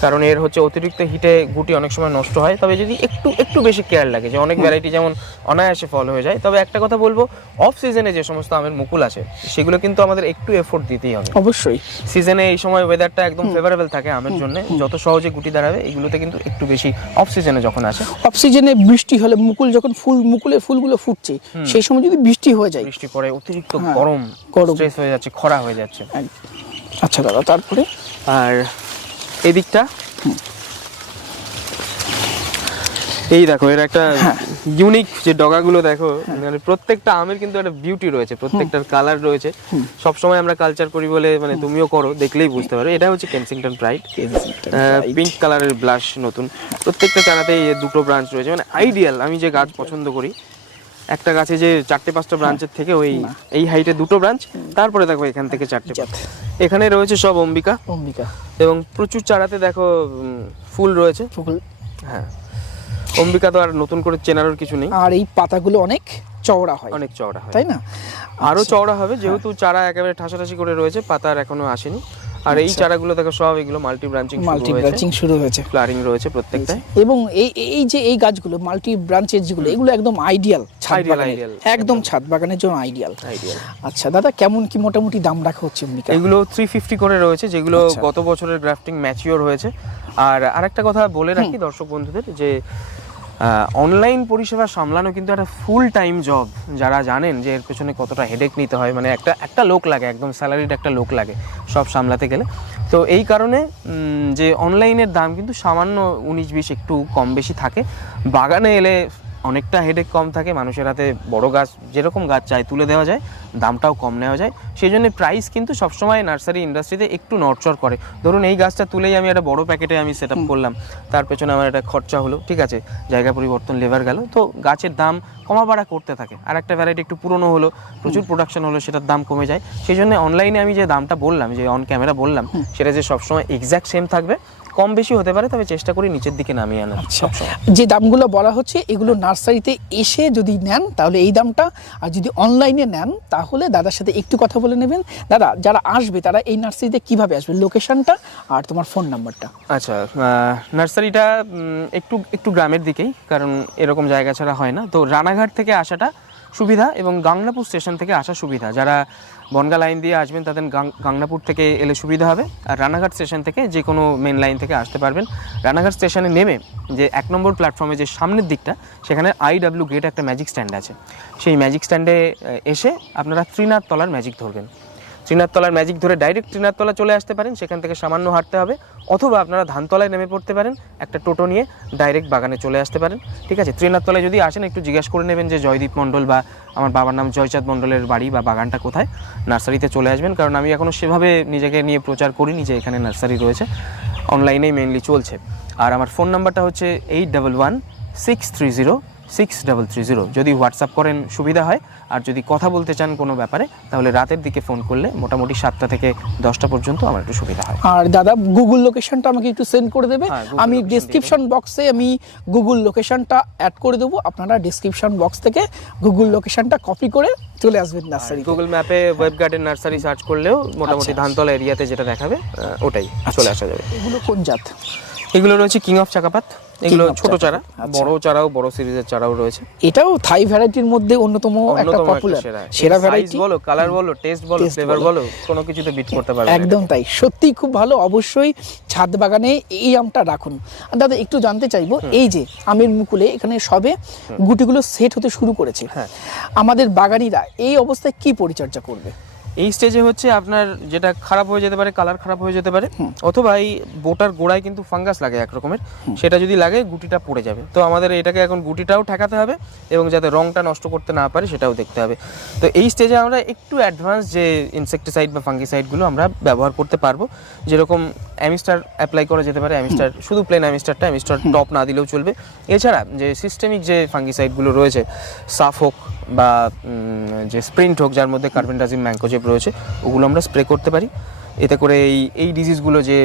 Speaker 2: কারণ এর হচ্ছে অতিরিক্ত হিটে গুটি অনেক সময় নষ্ট হয়। তবে যদি একটু একটু বেশি কেয়ার লাগে যে অনেক ভ্যারাইটি যেমন অনায়াসে ফল হয়ে যায়। তবে একটা কথা বলব অফ সিজনে যে সমস্ত আমের মুকুল আছে সেগুলো কিন্তু আমাদের একটু এফোর্ট দিতেই হবে।
Speaker 1: অবশ্যই।
Speaker 2: সিজনে এই সময় ওয়েদারটা একদম ফেভারেবল থাকে আমের জন্য। যত সহজে গুটি দাঁড়াবে এগুলোতে কিন্তু একটু বেশি অফ সিজনে যখন আসে।
Speaker 1: অক্সিজেনে বৃষ্টি হলে মুকুল যখন ফুল মুকুলে ফুলগুলো ফুটছে সেই সময় যদি বৃষ্টি হয়ে যায়
Speaker 2: বৃষ্টি পড়ে অতিরিক্ত
Speaker 1: হ্যাঁ,
Speaker 2: গরম
Speaker 1: গরম।
Speaker 2: স্ট্রেস হয়ে যাচ্ছে খরা হয়ে যাচ্ছে।
Speaker 1: আচ্ছা দাদা তারপরে?
Speaker 2: আর এদিকটা? এই দেখো এর একটা ইউনিক যে ডগাগুলো দেখো মানে প্রত্যেকটা আমের কিন্তু একটা বিউটি রয়েছে প্রত্যেকটার কালার রয়েছে। সব সময় আমরা কালচার করি বলে মানে তুমিও করো দেখলেই বুঝতে পারো। এটা হচ্ছে কেনসিংটন প্রাইড পিঙ্ক কালারের ব্লাশ নতুন। প্রত্যেকটা চারাতেই দুটো ব্রাঞ্চ রয়েছে। মানে আইডিয়াল আমি যে গাছ পছন্দ করি একটা গাছে যে চারটে পাঁচটা ব্রাঞ্চের থেকে ওই এই হাইটে দুটো ব্রাঞ্চ তারপরে দেখো এখান থেকে চারটে। এখানে রয়েছে সব অম্বিকা।
Speaker 1: অম্বিকা।
Speaker 2: এবং প্রচুর চারাতে দেখো ফুল রয়েছে।
Speaker 1: ফুল।
Speaker 2: হ্যাঁ। অম্বিকা তো আর নতুন করে চেনারও কিছু নেই।
Speaker 1: আর এই পাতাগুলো অনেক চওড়া হয়।
Speaker 2: অনেক চওড়া হয়।
Speaker 1: তাই না?
Speaker 2: আরও চওড়া হবে যেহেতু চারা একেবারে ঠাসাঠাসি করে রয়েছে পাতা আর এখনও আসেনি। আর এই চারাগুলো দেখো সব এগুলো মাল্টি ব্রাঞ্চিং
Speaker 1: মাল্টি
Speaker 2: শুরু হয়েছে।
Speaker 1: ব্রাঞ্চিং শুরু হয়েছে।
Speaker 2: ফ্লারিং রয়েছে প্রত্যেকটাই।
Speaker 1: এবং এই এই যে এই গাছগুলো মাল্টি ব্রাঞ্চের যেগুলো এগুলো একদম আইডিয়াল ছাদ বাগানের। একদম ছাদ বাগানের জন্য আইডিয়াল
Speaker 2: আইডিয়াল
Speaker 1: আচ্ছা দাদা কেমন কি মোটামুটি দাম রাখা হচ্ছে অম্বিকা?
Speaker 2: এগুলো থ্রি ফিফটি করে রয়েছে যেগুলো
Speaker 1: আচ্ছা।
Speaker 2: গত বছরের গ্রাফটিং ম্যাচিওর হয়েছে। আর আরেকটা কথা বলে রাখি দর্শক বন্ধুদের যে অনলাইন পরিষেবা সামলানো কিন্তু একটা ফুল টাইম জব যারা জানেন যে এর পেছনে কতটা হেডেক নিতে হয় মানে একটা একটা লোক লাগে, একদম স্যালারিড একটা লোক লাগে সব সামলাতে গেলে। তো এই কারণে যে অনলাইনের দাম কিন্তু সামান্য উনিশ বিশ একটু কম বেশি থাকে। বাগানে এলে অনেকটা হেডেক কম থাকে মানুষের হাতে বড় গাছ যেরকম গাছ চাই তুলে দেওয়া যায় দামটাও কম নেওয়া যায়। সেই জন্য প্রাইস কিন্তু সবসময় নার্সারি ইন্ডাস্ট্রিতে একটু নড়চড় করে। ধরুন এই গাছটা তুলেই আমি একটা বড় প্যাকেটে আমি সেট আপ করলাম তার পেছনে আমার একটা খরচা হলো ঠিক আছে? জায়গা পরিবর্তন লেবার গেল তো গাছের দাম কমা বাড়া করতে থাকে। আর একটা ভ্যারাইটি একটু পুরনো হলো প্রচুর প্রোডাকশন হলো সেটার দাম কমে যায়। সেই জন্য অনলাইনে আমি যে দামটা বললাম যে অন ক্যামেরা বললাম সেটা যে সবসময় এক্স্যাক্ট সেম থাকবে কম বেশি হতে পারে তবে চেষ্টা করি নিচের দিকে নামিয়ে আনার
Speaker 1: আচ্ছা। যে দামগুলো বলা হচ্ছে এগুলো নার্সারিতে এসে যদি নেন তাহলে এই দামটা আর যদি অনলাইনে নেন তাহলে দাদার সাথে একটু কথা বলে নেবেন। দাদা যারা আসবে তারা এই নার্সারিতে কীভাবে আসবে? লোকেশনটা আর তোমার ফোন নাম্বারটা।
Speaker 2: আচ্ছা নার্সারিটা একটু একটু গ্রামের দিকেই কারণ এরকম জায়গা ছাড়া হয় না। তো রানাঘাট থেকে আসাটা সুবিধা এবং গাংনাপুর স্টেশন থেকে আসা সুবিধা। যারা বনগা লাইন দিয়ে আসবেন, তাদের গাংনাপুর থেকে এলে সুবিধা হবে। আর রানাঘাট স্টেশন থেকে যে কোনো মেন লাইন থেকে আসতে পারবেন। রানাঘাট স্টেশনে নেমে যে এক নম্বর প্ল্যাটফর্মে যে সামনের দিকটা, সেখানে আইডাব্লিউ গেট একটা ম্যাজিক স্ট্যান্ড আছে। সেই ম্যাজিক স্ট্যান্ডে এসে আপনারা ত্রিনাথ তলার ম্যাজিক ধরবেন। ত্রিনাথতলার ম্যাজিক ধরে ডাইরেক্ট ত্রিনাথতলা চলে আসতে পারেন, সেখান থেকে সামান্য হাঁটতে হবে, অথবা আপনারা ধানতলায় নেমে পড়তে পারেন, একটা টোটো নিয়ে ডাইরেক্ট বাগানে চলে আসতে পারেন। ঠিক আছে, ত্রিনাথতলায় যদি আসেন, একটু জিজ্ঞাসা করে নেবেন যে জয়দীপ মণ্ডল বা আমার বাবার নাম জয়চাঁদ মণ্ডলের বাড়ি বা বাগানটা কোথায়, নার্সারিতে চলে আসবেন, কারণ আমি এখনও সেভাবে নিজেকে নিয়ে প্রচার করিনি যে এখানে নার্সারি রয়েছে অনলাইনেই মেনলি চলছে। আর আমার ফোন নাম্বারটা হচ্ছে eight double one six three zero six double three zero যদি হোয়াটসঅ্যাপ করেন সুবিধা হয় আর যদি কথা বলতে চান কোনো ব্যাপারে তাহলে রাতের দিকে ফোন করলে মোটামুটি সাতটা থেকে দশটা পর্যন্ত আমার একটু সুবিধা হয়।
Speaker 1: আর দাদা গুগল লোকেশনটা আমাকে একটু সেন্ড করে দেবে।
Speaker 2: হ্যাঁ,
Speaker 1: আমি ডিসক্রিপশন বক্সে আমি গুগল লোকেশনটা অ্যাড করে দেবো। আপনারা ডিসক্রিপশন বক্স থেকে গুগল লোকেশনটা কপি করে চলে আসবেন নার্সারি
Speaker 2: গুগল ম্যাপে ওয়েব গার্ডেন নার্সারি সার্চ করলেও মোটামুটি
Speaker 1: আচ্ছা।
Speaker 2: ধানতলা এরিয়াতে যেটা দেখাবে ওটাই চলে আসা যাবে।
Speaker 1: এগুলো কোন জাত?
Speaker 2: এগুলো রয়েছে কিং অফ চাকাপাত এগুলো ছোট চারা
Speaker 1: আচ্ছা।
Speaker 2: বড় চারাও বড় সিরিজের চারাও রয়েছে।
Speaker 1: এটাও থাই ভ্যারাইটির মধ্যে অন্যতম একটা পপুলার
Speaker 2: সেরা।
Speaker 1: ভ্যারাইটি
Speaker 2: বলো কালার বলো টেস্ট বলো ফ্লেভার
Speaker 1: বলো।
Speaker 2: বলো কোনো কিছুতে বিট করতে পারবে
Speaker 1: একদম তাই। সত্যি খুব ভালো। অবশ্যই ছাদ বাগানে এই আমটা রাখুন। আর দাদা একটু জানতে চাইব এই যে আমের মুকুলে এখানে সবে গুটিগুলো সেট হতে শুরু করেছে।
Speaker 2: হ্যাঁ।
Speaker 1: আমাদের বাগানিরা এই অবস্থায় কি পরিচর্যা করবে?
Speaker 2: এই স্টেজে হচ্ছে আপনার যেটা খারাপ হয়ে যেতে পারে কালার খারাপ হয়ে যেতে পারে অথবা এই বোটার গোড়ায় কিন্তু ফাঙ্গাস লাগে এক রকমের সেটা যদি লাগে গুটিটা পড়ে যাবে। তো আমাদের এটাকে এখন গুটিটাও ঠেকাতে হবে এবং যাতে রংটা নষ্ট করতে না পারে সেটাও দেখতে হবে। তো এই স্টেজে আমরা একটু অ্যাডভান্স যে ইনসেকটিসাইড বা ফাঙ্গিসাইডগুলো আমরা ব্যবহার করতে পারব। যেরকম অ্যামিস্টার অ্যাপ্লাই করা যেতে পারে অ্যামিস্টার শুধু প্লেন অ্যামিস্টারটা অ্যামিস্টার টপ না দিলেও চলবে। এছাড়া যে সিস্টেমিক যে ফাঙ্গিসাইডগুলো রয়েছে সাফ হোক বা যে স্প্রিন্ট হোক যার মধ্যে কার্বেন্টাজিম ম্যাঙ্কোজেব রয়েছে ওগুলো আমরা স্প্রে করতে পারি। এতে করে এই এই ডিজিজগুলো যে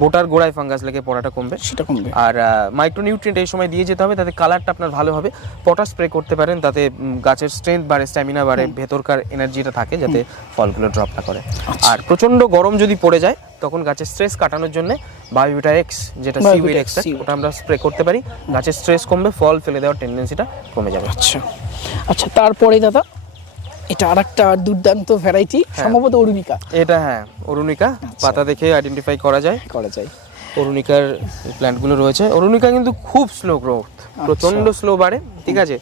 Speaker 2: বোটার গোড়ায় ফাঙ্গাস লেগে পড়াটা কমবে।
Speaker 1: সেটা কমবে।
Speaker 2: আর মাইক্রোনিউট্রিয়েন্ট এই সময় দিয়ে যেতে হবে তাতে কালারটা আপনার ভালো হবে। পটাশ স্প্রে করতে পারেন তাতে গাছের স্ট্রেংথ বাড়ে স্ট্যামিনা বাড়ে ভেতরকার এনার্জিটা থাকে যাতে ফলগুলো ড্রপ না করে। আর প্রচণ্ড গরম যদি পড়ে যায় তখন গাছের স্ট্রেস কাটানোর জন্য বায়োভিটা এক্স যেটা সিউইড
Speaker 1: seaweed।
Speaker 2: ওটা আমরা স্প্রে করতে পারি। গাছের স্ট্রেস কমবে ফল ফেলে দেওয়ার টেন্ডেন্সিটা কমে যাবে।
Speaker 1: আচ্ছা। আচ্ছা তারপরে দাদা? এটা আরেকটা দুর্দান্ত ভ্যারাইটি সম্ভবত অরুণিকা।
Speaker 2: এটা হ্যাঁ অরুণিকা পাতা দেখে আইডেন্টিফাই করা যায়।
Speaker 1: করা যায়।
Speaker 2: অরুণিকার প্ল্যান্টগুলো রয়েছে। অরুণিকা কিন্তু খুব স্লো গ্রোথ প্রচণ্ড স্লো বাড়ে ঠিক আছে?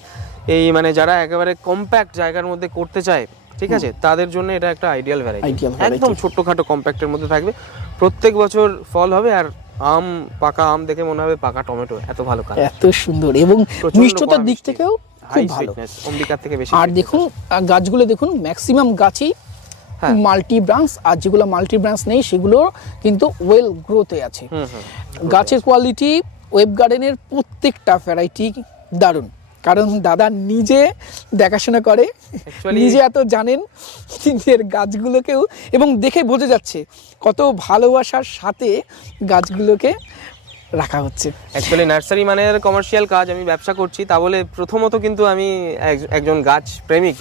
Speaker 2: এই মানে যারা একেবারে কম্প্যাক্ট জায়গার মধ্যে করতে চায় ঠিক আছে? তাদের জন্য এটা একটা আইডিয়াল ভ্যারাইটি একদম ছোট্টখাটো কম্প্যাক্টের মধ্যে থাকবে। প্রত্যেক বছর ফল হবে আর আম পাকা আম দেখে মনে হবে পাকা টমেটো এত ভালো কালার
Speaker 1: এত সুন্দর এবং মিষ্টতার দিক থেকেও খুব ভালো।
Speaker 2: থেকে বেশি
Speaker 1: আর দেখুন গাছগুলো দেখুন ম্যাক্সিমাম গাছই
Speaker 2: হ্যাঁ।
Speaker 1: মাল্টি ব্রাঞ্চ আর যেগুলো মাল্টি ব্রাঞ্চ নেই সেগুলো কিন্তু ওয়েল গ্রোথে আছে। গাছের কোয়ালিটি ওয়েব গার্ডেনের প্রত্যেকটা ভ্যারাইটি দারুণ। কারণ দাদা নিজে দেখাশোনা করে নিজে এত জানেন নিজের গাছগুলোকেও এবং দেখে বোঝা যাচ্ছে কত ভালোবাসার সাথে গাছগুলোকে রাখা হচ্ছে।
Speaker 2: অ্যাকচুয়ালি নার্সারি মানে কমার্শিয়াল কাজ আমি ব্যবসা করছি তা বলে প্রথমত কিন্তু আমি এক- একজন গাছ প্রেমিক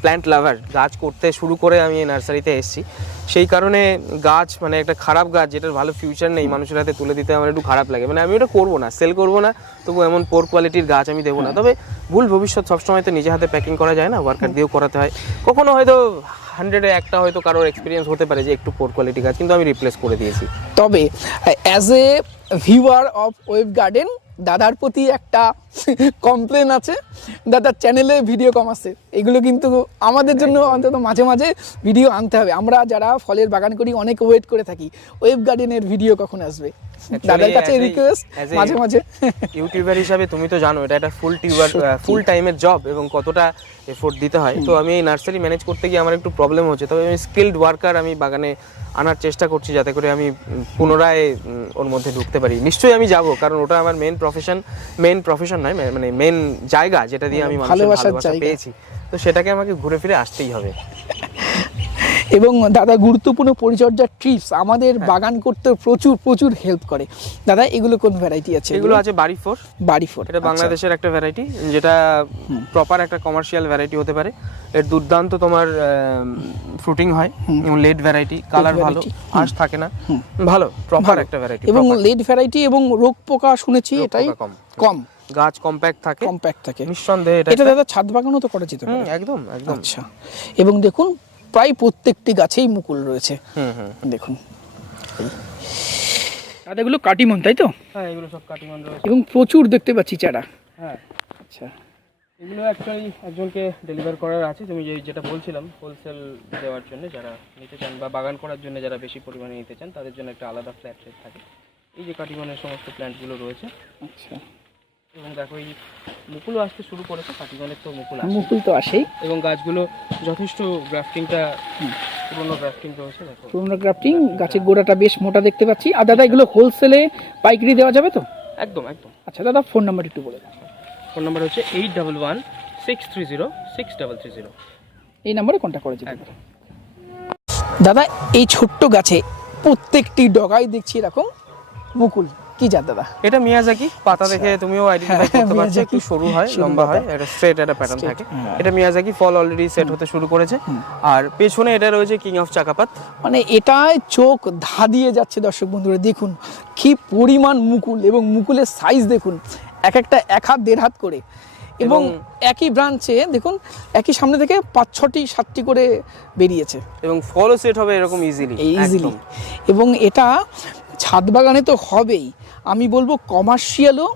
Speaker 2: প্ল্যান্ট লাভার গাছ করতে শুরু করে আমি এই নার্সারিতে এসেছি। সেই কারণে গাছ মানে একটা খারাপ গাছ যেটার ভালো ফিউচার নেই মানুষের হাতে তুলে দিতে আমার একটু খারাপ লাগে। মানে আমি ওটা করব না সেল করব না তবু এমন পোর কোয়ালিটির গাছ আমি দেবো না। তবে ভুল ভবিষ্যৎ সবসময় তো নিজে হাতে প্যাকিং করা যায় না ওয়ার্কার দিয়েও করাতে হয়। কখনো হয়তো হান্ড্রেডে একটা হয়তো কারোর এক্সপিরিয়েন্স হতে পারে যে একটু পোর কোয়ালিটি গাছ, কিন্তু আমি রিপ্লেস করে দিয়েছি।
Speaker 1: তবে as a viewer of web garden দাদার প্রতি একটা কমপ্লেন আছে। দাদার চ্যানেলে ভিডিও কম আসে এগুলো কিন্তু আমাদের জন্য অন্তত মাঝে মাঝে ভিডিও আনতে হবে। আমরা যারা ফলের বাগান করি অনেক ওয়েট করে থাকি। ওয়েব গার্ডেনের ভিডিও কখন আসবে? দাদার কাছে রিকোয়েস্ট মাঝে মাঝে।
Speaker 2: ইউটিউবার হিসাবে তুমি তো জানো এটা একটা ফুল টিউবার ফুল টাইমের জব এবং কতটা এফোর্ট দিতে হয়। তো আমি এই নার্সারি ম্যানেজ করতে গিয়ে আমার একটু প্রবলেম হচ্ছে। তবে আমি স্কিল্ড ওয়ার্কার আমি বাগানে আনার চেষ্টা করছি যাতে করে আমি পুনরায় ওর মধ্যে ঢুকতে পারি। নিশ্চয়ই আমি যাব কারণ ওটা আমার মেন প্রফেশন মেন প্রফেশন নয় মানে মেন জায়গা যেটা দিয়ে আমি
Speaker 1: ভালোবাসার
Speaker 2: ভালোবাসা। পেয়েছি। তো সেটাকে আমাকে ঘুরে ফিরে আসতেই হবে।
Speaker 1: এবং দাদা গুরুত্বপূর্ণ পরিচর্যার টিপস আমাদের
Speaker 2: হ্যাঁ।
Speaker 1: বাগান করতে প্রচুর প্রচুর হেল্প করে। দাদা এগুলো কোন ভ্যারাইটি আছে?
Speaker 2: এগুলো আছে বাড়ি ফোর।
Speaker 1: বাড়ি ফোর
Speaker 2: এটা বাংলাদেশের একটা ভ্যারাইটি যেটা প্রপার একটা কমার্শিয়াল ভ্যারাইটি হতে পারে। এর দুর্দান্ত তোমার ফ্রুটিং হয়। এবং লেট ভ্যারাইটি কালার ভালো আঁশ থাকে না। ভালো প্রপার একটা ভ্যারাইটি
Speaker 1: এবং লেড ভ্যারাইটি এবং রোগ পোকা শুনেছি এটাই
Speaker 2: কম।
Speaker 1: কম।
Speaker 2: গাছ কম্প্যাক্ট থাকে।
Speaker 1: কম্প্যাক্ট থাকে।
Speaker 2: নিঃসন্দেহে এটা
Speaker 1: এটা দাদা ছাদ বাগানও তো করা যেতে পারে
Speaker 2: একদম একদম।
Speaker 1: আচ্ছা। এবং দেখুন প্রায় প্রত্যেকটি গাছেই মুকুল রয়েছে।
Speaker 2: হুম হুম।
Speaker 1: দেখুন। দাদা এগুলো কাটিমন তাই তো?
Speaker 2: হ্যাঁ এগুলো সব কাটিমান রয়েছে।
Speaker 1: এবং প্রচুর দেখতে পাচ্ছি চারা।
Speaker 2: হ্যাঁ।
Speaker 1: আচ্ছা।
Speaker 2: এগুলো অ্যাকচুয়ালি একজনকে ডেলিভার করার আছে। তুমি যে যেটা বলছিলাম হোলসেল দেওয়ার জন্য যারা নিতে চান বা বাগান করার জন্য যারা বেশি পরিমাণে নিতে চান তাদের জন্য একটা আলাদা ফ্ল্যাট রেট থাকে। এই যে কাটিমানের সমস্ত প্ল্যান্টগুলো রয়েছে।
Speaker 1: আচ্ছা।
Speaker 2: এবং দেখো এই মুকুলও আসতে শুরু করেছে কাটিমানের তো মুকুল
Speaker 1: মুকুল তো আসেই।
Speaker 2: এবং গাছগুলো যথেষ্ট গ্রাফটিংটা পুরোনো গ্রাফটিং রয়েছে দেখো।
Speaker 1: পুরোনো গ্রাফটিং গাছের গোড়াটা বেশ মোটা দেখতে পাচ্ছি। আর দাদা এগুলো হোলসেলে পাইকারি দেওয়া যাবে তো?
Speaker 2: একদম একদম।
Speaker 1: আচ্ছা দাদা ফোন নাম্বার একটু বলে দাও।
Speaker 2: ফোন নাম্বার হচ্ছে eight double one six three zero six double three zero
Speaker 1: এই নম্বরে কন্ট্যাক্ট করে যেতে পারে দাদা এই ছোট্ট গাছে প্রত্যেকটি ডগায় দেখছি এরকম মুকুল। কি জাত দাদা?
Speaker 2: এটা মিয়াজাকি। পাতা দেখে তুমিও আইডেন্টিফাই
Speaker 1: আচ্ছা। হ্যাঁ,
Speaker 2: করতে পারছ একটু সরু হয় লম্বা হয় এটা স্ট্রেট একটা প্যাটার্ন থাকে। এটা মিয়াজাকি ফল অলরেডি সেট হতে শুরু করেছে। আর পেছনে এটা রয়েছে কিং অফ চাকাপাত।
Speaker 1: মানে এটায় চোখ ধাঁধিয়ে যাচ্ছে দর্শক বন্ধুরা দেখুন কি পরিমাণ মুকুল এবং মুকুলের সাইজ দেখুন এক একটা এক হাত দেড় হাত করে। এবং
Speaker 2: এবং-
Speaker 1: একই ব্রাঞ্চে দেখুন একই সামনে থেকে পাঁচ ছটি সাতটি করে বেরিয়েছে।
Speaker 2: এবং ফলও সেট হবে এরকম ইজিলি
Speaker 1: ইজিলি এবং এটা ছাদ বাগানে তো হবেই। আমি বলব কমার্শিয়ালও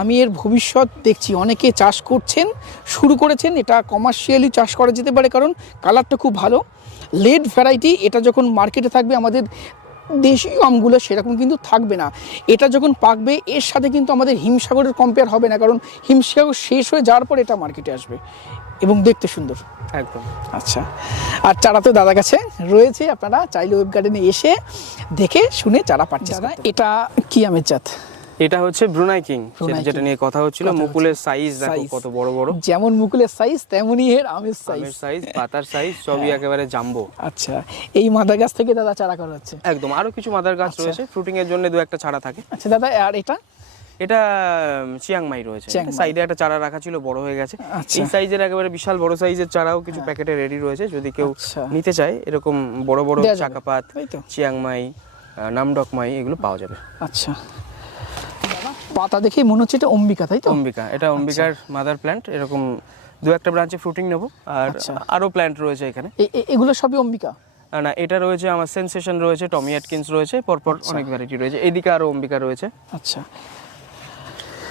Speaker 1: আমি এর ভবিষ্যৎ দেখছি। অনেকে চাষ করছেন, শুরু করেছেন, এটা কমার্শিয়ালি চাষ করা যেতে পারে কারণ কালারটা খুব ভালো। লেড ভ্যারাইটি এটা যখন মার্কেটে থাকবে, আমাদের দেশীয় আমগুলো সেরকম কিন্তু থাকবে না। এটা যখন পাকবে, এর সাথে কিন্তু আমাদের হিমসাগরের কম্পেয়ার হবে না, কারণ হিমসাগর শেষ হয়ে যাওয়ার পর এটা মার্কেটে আসবে। এবং দেখতে সুন্দর।
Speaker 2: একদম।
Speaker 1: আচ্ছা। আর চারা তো দাদা কাছে রয়েছে আপনারা চাইলে ওয়েব গার্ডেনে এসে দেখে শুনে চারা পাচ্ছেন দাদা এটা কি আমের জাত?
Speaker 2: এটা হচ্ছে ব্রুনাই কিং যেটা নিয়ে কথা হচ্ছিল মুকুলের সাইজ দেখো কত বড় বড়।
Speaker 1: যেমন মুকুলের সাইজ তেমনই এর আমের সাইজ
Speaker 2: আমের সাইজ পাতার সাইজ সবই একেবারে জাম্বো
Speaker 1: আচ্ছা এই মাদার গাছ থেকে দাদা চারা করা হচ্ছে?
Speaker 2: একদম আরও কিছু মাদার গাছ
Speaker 1: আচ্ছা।
Speaker 2: রয়েছে ফ্রুটিং এর জন্য দু একটা চারা থাকে।
Speaker 1: আচ্ছা দাদা আর এটা?
Speaker 2: এটা চিয়াংমাই রয়েছে। সাইডে একটা চারা রাখা ছিল বড় হয়ে গেছে।
Speaker 1: আচ্ছা।
Speaker 2: এই সাইজের একেবারে বিশাল বড় সাইজের চারাও কিছু প্যাকেটে রেডি রয়েছে যদি কেউ
Speaker 1: আচ্ছা।
Speaker 2: নিতে চায় এরকম বড় বড় চাকাপাত চিয়াংমাই নামডকমাই এগুলো পাওয়া যাবে।
Speaker 1: আচ্ছা। পাতা দেখেই মনে হচ্ছে এটা অম্বিকা তাই তো?
Speaker 2: অম্বিকা এটা অম্বিকার মাদার প্ল্যান্ট এরকম দু একটা ব্রাঞ্চে ফ্রুটিং নেব আর
Speaker 1: আচ্ছা।
Speaker 2: আরও প্ল্যান্ট রয়েছে এখানে।
Speaker 1: এগুলো সবই অম্বিকা?
Speaker 2: না এটা রয়েছে আমার সেন্সেশন রয়েছে টমি অ্যাটকিন্স রয়েছে পরপর
Speaker 1: আচ্ছা।
Speaker 2: অনেক ভ্যারাইটি রয়েছে এদিকে আরও অম্বিকা রয়েছে।
Speaker 1: আচ্ছা।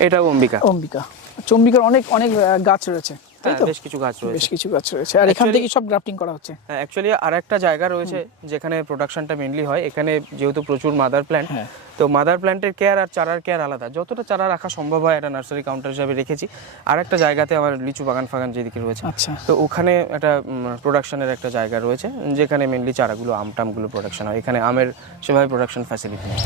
Speaker 2: এটাও অম্বিকা।
Speaker 1: অম্বিকা। চম্বিকার অনেক অনেক গাছ রয়েছে তাই
Speaker 2: হ্যাঁ,
Speaker 1: তো?
Speaker 2: বেশ কিছু গাছ রয়েছে।
Speaker 1: বেশ কিছু গাছ রয়েছে। আর এখান থেকে সব গ্রাফটিং করা হচ্ছে।
Speaker 2: অ্যাকচুয়ালি আর একটা জায়গা রয়েছে যেখানে প্রোডাকশনটা মেনলি হয়। এখানে যেহেতু প্রচুর মাদার প্ল্যান্ট
Speaker 1: হ্যাঁ।
Speaker 2: তো মাদার প্ল্যান্টের কেয়ার আর চারার কেয়ার আলাদা। যতটা চারা রাখা সম্ভব হয় একটা নার্সারি কাউন্টার হিসাবে রেখেছি। আর একটা জায়গাতে আমার লিচু বাগান ফাগান যেদিকে রয়েছে।
Speaker 1: আচ্ছা।
Speaker 2: তো ওখানে একটা প্রোডাকশনের একটা জায়গা রয়েছে যেখানে মেনলি চারাগুলো আম টামগুলো প্রোডাকশন হয়। এখানে আমের সেভাবে প্রোডাকশন ফ্যাসিলিটি নেই।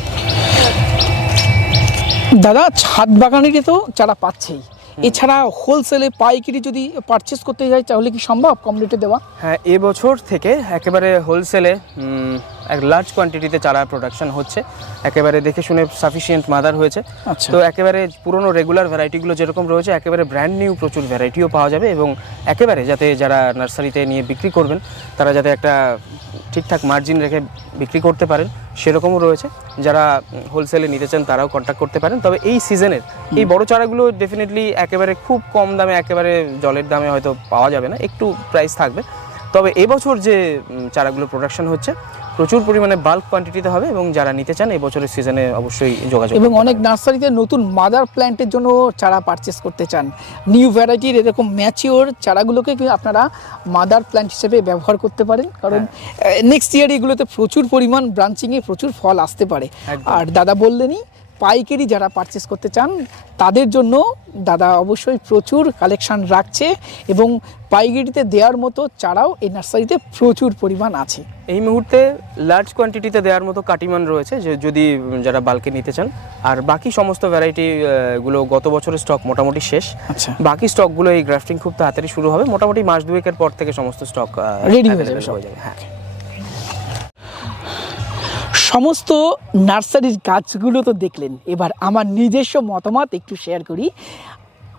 Speaker 1: দাদা ছাদ বাগানেরই তো চারা পাচ্ছেই। এছাড়া হোলসেলে পাইকারি যদি পারচেস করতে যাই তাহলে কি সম্ভব কম রেটে দেওয়া?
Speaker 2: হ্যাঁ এবছর থেকে একেবারে হোলসেলে এক লার্জ কোয়ান্টিটিতে চারা প্রোডাকশন হচ্ছে। একেবারে দেখে শুনে সাফিসিয়েন্ট মাদার হয়েছে।
Speaker 1: আচ্ছা।
Speaker 2: তো একেবারে পুরনো রেগুলার ভ্যারাইটিগুলো যেরকম রয়েছে একেবারে ব্র্যান্ড নিউ প্রচুর ভ্যারাইটিও পাওয়া যাবে এবং একেবারে যাতে যারা নার্সারিতে নিয়ে বিক্রি করবেন তারা যাতে একটা ঠিকঠাক মার্জিন রেখে বিক্রি করতে পারেন সেরকমও রয়েছে। যারা হোলসেলে নিতে চান তারাও কন্ট্যাক্ট করতে পারেন। তবে এই সিজনের এই বড় চারাগুলো ডেফিনেটলি একেবারে খুব কম দামে একেবারে জলের দামে হয়তো পাওয়া যাবে না। একটু প্রাইস থাকবে। তবে এবছর যে চারাগুলো প্রোডাকশন হচ্ছে প্রচুর পরিমাণে বাল্ক কোয়ান্টিটিতে হবে এবং যারা নিতে চান এই বছরের সিজনে অবশ্যই যোগাযোগ
Speaker 1: এবং অনেক নার্সারিতে নতুন মাদার প্ল্যান্টের জন্য চারা পারচেস করতে চান। নিউ ভ্যারাইটির এরকম ম্যাচিওর চারাগুলোকে কি আপনারা মাদার প্ল্যান্ট হিসেবে ব্যবহার করতে পারেন? কারণ নেক্সট ইয়ার এগুলোতে প্রচুর পরিমাণ ব্রাঞ্চিংয়ে প্রচুর ফল আসতে পারে। আর দাদা বললেনই পাইকারি যারা পারচেস করতে চান তাদের জন্য দাদা অবশ্যই প্রচুর কালেকশান রাখছে এবং পাইকারিতে দেওয়ার মতো চারাও এই নার্সারিতে প্রচুর পরিমাণ আছে।
Speaker 2: এই মুহূর্তে লার্জ কোয়ান্টিটিতে দেওয়ার মতো কাটিমান রয়েছে যে যদি যারা বালকে নিতে চান। আর বাকি সমস্ত ভ্যারাইটি গুলো গত বছরের স্টক মোটামুটি শেষ।
Speaker 1: আচ্ছা।
Speaker 2: বাকি স্টকগুলো এই গ্রাফটিং খুব তাড়াতাড়ি শুরু হবে মোটামুটি মাস দুয়েকের পর থেকে সমস্ত স্টক
Speaker 1: রেডি হয়ে যাবে সব।
Speaker 2: হয়ে যাবে। হ্যাঁ।
Speaker 1: সমস্ত নার্সারির গাছগুলো তো দেখলেন। এবার আমার নিজস্ব মতামত একটু শেয়ার করি।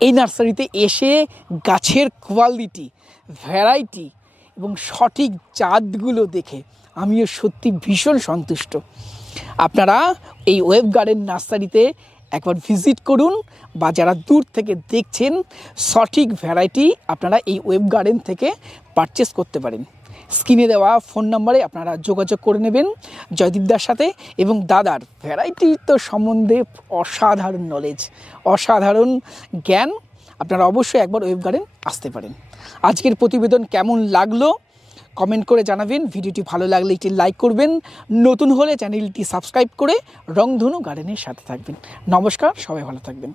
Speaker 1: এই নার্সারিতে এসে গাছের কোয়ালিটি ভ্যারাইটি এবং সঠিক জাতগুলো দেখে আমিও সত্যি ভীষণ সন্তুষ্ট। আপনারা এই ওয়েব গার্ডেন নার্সারিতে একবার ভিজিট করুন বা যারা দূর থেকে দেখছেন, সঠিক ভ্যারাইটি আপনারা এই ওয়েব গার্ডেন থেকে পারচেস করতে পারেন। স্ক্রিনে দেওয়া ফোন নাম্বারে আপনারা যোগাযোগ করে নেবেন জয়দীপদার সাথে এবং দাদার ভ্যারাইটি তো সম্বন্ধে অসাধারণ নলেজ অসাধারণ জ্ঞান। আপনারা অবশ্যই একবার ওয়েব গার্ডেন আসতে পারেন। আজকের প্রতিবেদন কেমন লাগল? কমেন্ট করে জানাবেন। ভিডিওটি ভালো লাগলে এটি লাইক করবেন। নতুন হলে চ্যানেলটি সাবস্ক্রাইব করে রংধনু গার্ডেনের সাথে থাকবেন। নমস্কার, সবাই ভালো থাকবেন।